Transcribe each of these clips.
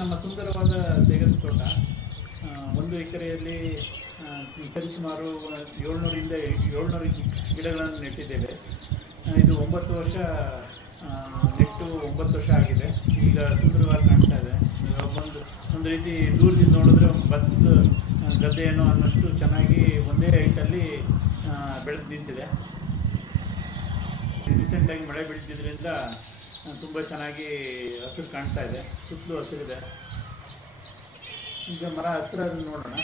ನಮ್ಮ ಸುಂದರವಾದ ತೇಗದ ತೋಟ. 1 ಎಕರೆಯಲ್ಲಿ ಸರಿಸುಮಾರು 700 ಗಿಡಗಳನ್ನು ನೆಟ್ಟಿದ್ದೇವೆ. ಇದು 9 ವರ್ಷ ನೆಟ್ಟು 9 ವರ್ಷ ಆಗಿದೆ. ಈಗ ಸುಂದರವಾಗಿ ಕಾಣ್ತಾ ಇದೆ. ಒಂದು ರೀತಿ ದೂರದಿಂದ ನೋಡಿದ್ರೆ ಭತ್ತದ ಗದ್ದೆಯನ್ನು ಅನ್ನಷ್ಟು ಚೆನ್ನಾಗಿ ಒಂದೇ ಹೈಟಲ್ಲಿ ಬೆಳೆದು ನಿಂತಿದೆ. ರೀಸೆಂಟಾಗಿ ಮಳೆ ಬೀಳ್ತಿದ್ರಿಂದ ತುಂಬ ಚೆನ್ನಾಗಿ ಹಸಿರು ಕಾಣ್ತಾ ಇದೆ. ಸುತ್ತಲೂ ಹಸಿರಿದೆ. ಈಗ ಮರ ಹತ್ತಿರ ನೋಡೋಣ.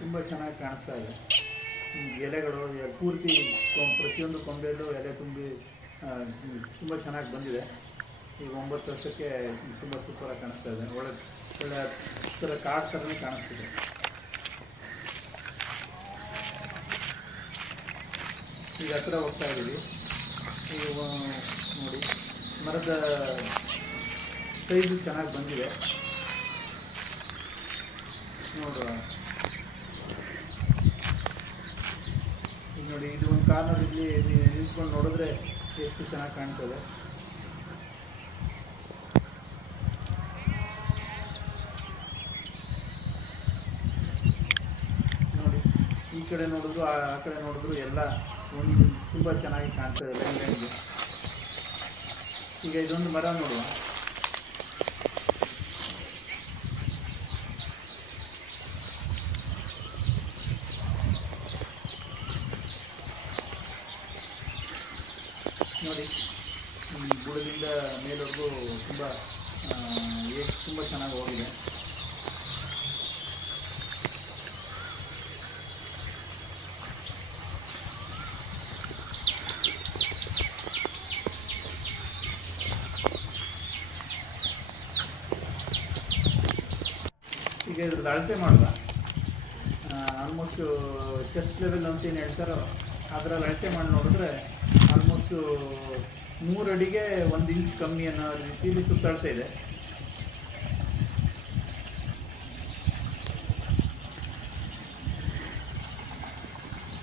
ತುಂಬ ಚೆನ್ನಾಗಿ ಕಾಣಿಸ್ತಾ ಇದೆ. ಎಲೆಗಳು ಪೂರ್ತಿ ಪ್ರತಿಯೊಂದು ಕೊಂಬೆಯಲ್ಲೂ ಎಲೆ ತುಂಬಿ ತುಂಬ ಚೆನ್ನಾಗಿ ಬಂದಿದೆ. ಈಗ 9 ವರ್ಷಕ್ಕೆ ತುಂಬ ಸೂಪರಾಗಿ ಕಾಣಿಸ್ತಾ ಇದೆ. ಒಳ್ಳೆ ಥರ ಕಾಡು ಥರನೇ ಕಾಣಿಸ್ತಿದೆ. ಈಗ ಹತ್ರ ಹೋಗ್ತಾ ಇದ್ದೀವಿ. ಈಗ ನೋಡಿ, ಮರದ ಸೈಜು ಚೆನ್ನಾಗಿ ಬಂದಿದೆ. ನೋಡುವ ನೋಡಿ, ಇದು ಒಂದು ಕಾರ್ನರ್ ಇಲ್ಲಿ ನಿಂತ್ಕೊಂಡು ನೋಡಿದ್ರೆ ಎಷ್ಟು ಚೆನ್ನಾಗಿ ಕಾಣ್ತದೆ. ನೋಡಿ, ಈ ಕಡೆ ನೋಡಿದ್ರು ಆ ಕಡೆ ನೋಡಿದ್ರು ಎಲ್ಲ ತುಂಬ ಚೆನ್ನಾಗಿ ಕಾಣ್ತದೆ ಲೈನ್ಗೆ. ಈಗ ಇದೊಂದು ಮರ ನೋಡುವ. ನೋಡಿ, ಬುಡದಿಂದ ಮೇಲವರೆಗೂ ತುಂಬ ಚೆನ್ನಾಗಿ ಹೋಗಿದೆ. ಈಗ ಇದ್ರದ್ದು ಅಳತೆ ಮಾಡುವ. ಆಲ್ಮೋಸ್ಟು ಚೆಸ್ಟ್ ಲೆವೆಲ್ ಅಂತ ಏನು ಹೇಳ್ತಾರೋ ಅದರಲ್ಲಿ ಅಳತೆ ಮಾಡಿ ನೋಡಿದ್ರೆ ಆಲ್ಮೋಸ್ಟು 3 ಅಡಿಗೆ 1 ಇಂಚ್ ಕಮ್ಮಿ ಅನ್ನೋ ರೀತಿಯಲ್ಲಿ ಸುತ್ತಾಡ್ತಾ ಇದೆ.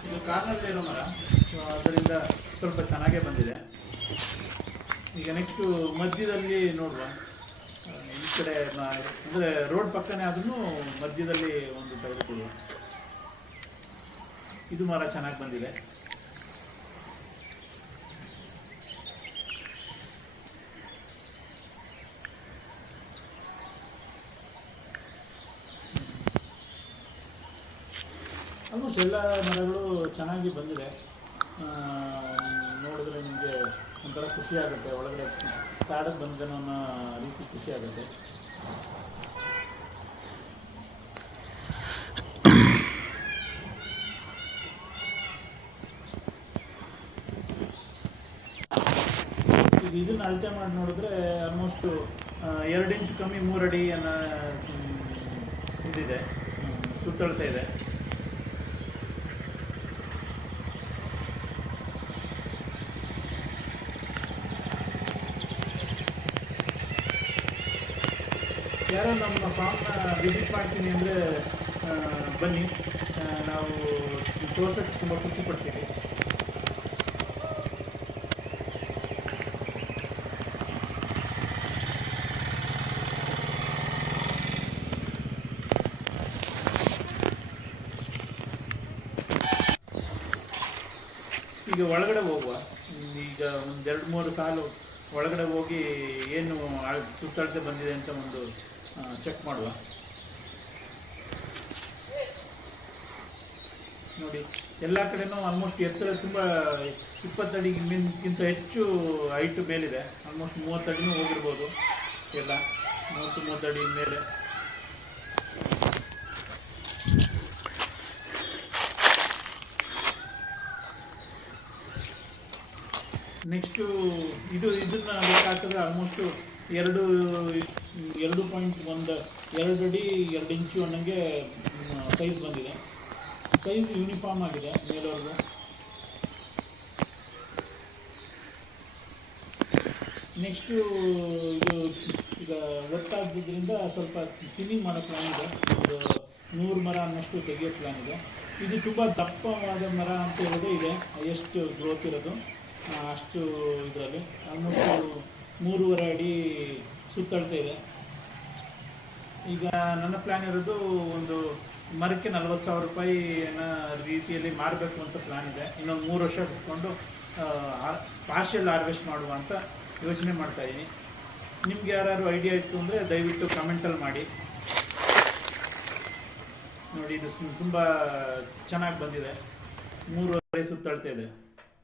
ಇದು ಕಾರ್ನಲ್ಲೇ ಇರೋ ಮರ, ಅದರಿಂದ ಸ್ವಲ್ಪ ಚೆನ್ನಾಗೇ ಬಂದಿದೆ. ಈಗ ನೆಕ್ಸ್ಟು ಮಧ್ಯದಲ್ಲಿ ನೋಡುವ. ಈ ಕಡೆ ಅಂದರೆ ರೋಡ್ ಪಕ್ಕನೇ ಆದ್ರೂ ಮಧ್ಯದಲ್ಲಿ ಒಂದು ತೆಗೆದುಕೊಳ್ಳುವ. ಇದು ಮರ ಚೆನ್ನಾಗಿ ಬಂದಿದೆ. ಆಲ್ಮೋಸ್ಟ್ ಎಲ್ಲ ಮರಗಳು ಚೆನ್ನಾಗಿ ಬಂದಿದೆ. ನೋಡಿದ್ರೆ ನಿಮಗೆ ಒಂಥರ ಖುಷಿ ಆಗುತ್ತೆ. ಒಳಗಡೆ ಕಾಡಿಗೆ ಬಂದನೋ ಅನ್ನೋ ರೀತಿ ಖುಷಿ ಆಗುತ್ತೆ. ಈಗ ಇದನ್ನು ಅಳತೆ ಮಾಡಿ ನೋಡಿದ್ರೆ ಆಲ್ಮೋಸ್ಟು 2 ಇಂಚ್ ಕಮ್ಮಿ 3 ಅಡಿ ಅನ್ನೋ ಇದಿದೆ, ಸುತ್ತಳ್ತಾ ಇದೆ. ಯಾರೋ ನಮ್ಮ ಫಾರ್ಮ್ನ ವಿಸಿಟ್ ಮಾಡ್ತೀನಿ ಅಂದರೆ ಬನ್ನಿ, ನಾವು ತೋರ್ಸೋಕ್ಕೆ ತುಂಬ ಖುಷಿ ಪಡ್ತೀವಿ. ಈಗ ಒಳಗಡೆ ಹೋಗುವ. ಈಗ 1-2-3 ಸಾಲು ಒಳಗಡೆ ಹೋಗಿ ಏನು ಸುತ್ತಳತೆ ಬಂದಿದೆ ಅಂತ ಒಂದು ಚೆಕ್ ಮಾಡುವ. ನೋಡಿ, ಎಲ್ಲ ಕಡೆನೂ ಆಲ್ಮೋಸ್ಟ್ ಎತ್ತರ ತುಂಬ 20 ಅಡಿಗಿಂತ ಹೆಚ್ಚು ಹೈಟು ಮೇಲಿದೆ. ಆಲ್ಮೋಸ್ಟ್ 30 ಅಡಿನೂ ಹೋಗಿರ್ಬೋದು. ಎಲ್ಲ 30 ಅಡಿ ಮೇಲೆ. ನೆಕ್ಸ್ಟು ಇದನ್ನು ಬೇಕಾಗ್ತದೆ. ಆಲ್ಮೋಸ್ಟು 2.1 2 ಅಡಿ 2 ಇಂಚು ಅನ್ನಂಗೆ ಸೈಜ್ ಬಂದಿದೆ. ಸೈಜ್ ಯೂನಿಫಾರ್ಮ್ ಆಗಿದೆ ಮೇಲವರೆಗೂ. ನೆಕ್ಸ್ಟು ಇದು ಈಗ ಒತ್ತಾಗಿದ್ದರಿಂದ ಸ್ವಲ್ಪ ತಿನ್ನಿಂಗ್ ಮಾಡೋ ಪ್ಲ್ಯಾನ್ ಇದೆ. ಒಂದು 100 ಮರ ಅನ್ನಷ್ಟು ತೆಗೆಯೋ ಪ್ಲ್ಯಾನ್ ಇದೆ. ಇದು ತುಂಬ ದಪ್ಪವಾದ ಮರ ಅಂತ ಹೇಳೋದು ಇದೆ, ಎಷ್ಟು ಗ್ರೋತ್ ಇರೋದು ಅಷ್ಟು ಇದರಲ್ಲಿ ಆಲ್ಮೋಸ್ಟು 3.5 ಅಡಿ ಸುತ್ತಳತೆ ಇದೆ. ಈಗ ನನ್ನ ಪ್ಲ್ಯಾನ್ ಇರೋದು ಒಂದು ಮರಕ್ಕೆ 40,000 ರೂಪಾಯಿ ರೀತಿಯಲ್ಲಿ ಮಾರಬೇಕು ಅಂತ ಪ್ಲ್ಯಾನ್ ಇದೆ. ಇನ್ನೊಂದು 3 ವರ್ಷ ಬಿಟ್ಕೊಂಡು ಪಾರ್ಷಿಯಲ್ ಹಾರ್ವೆಸ್ಟ್ ಮಾಡುವ ಅಂತ ಯೋಚನೆ ಮಾಡ್ತಾಯಿದ್ದೀನಿ. ನಿಮ್ಗೆ ಯಾರು ಐಡಿಯಾ ಇತ್ತು ಅಂದರೆ ದಯವಿಟ್ಟು ಕಮೆಂಟಲ್ಲಿ ಮಾಡಿ. ನೋಡಿ, ಇದು ತುಂಬ ಚೆನ್ನಾಗಿ ಬಂದಿದೆ, 3.5 ಸುತ್ತಳತೆ ಇದೆ.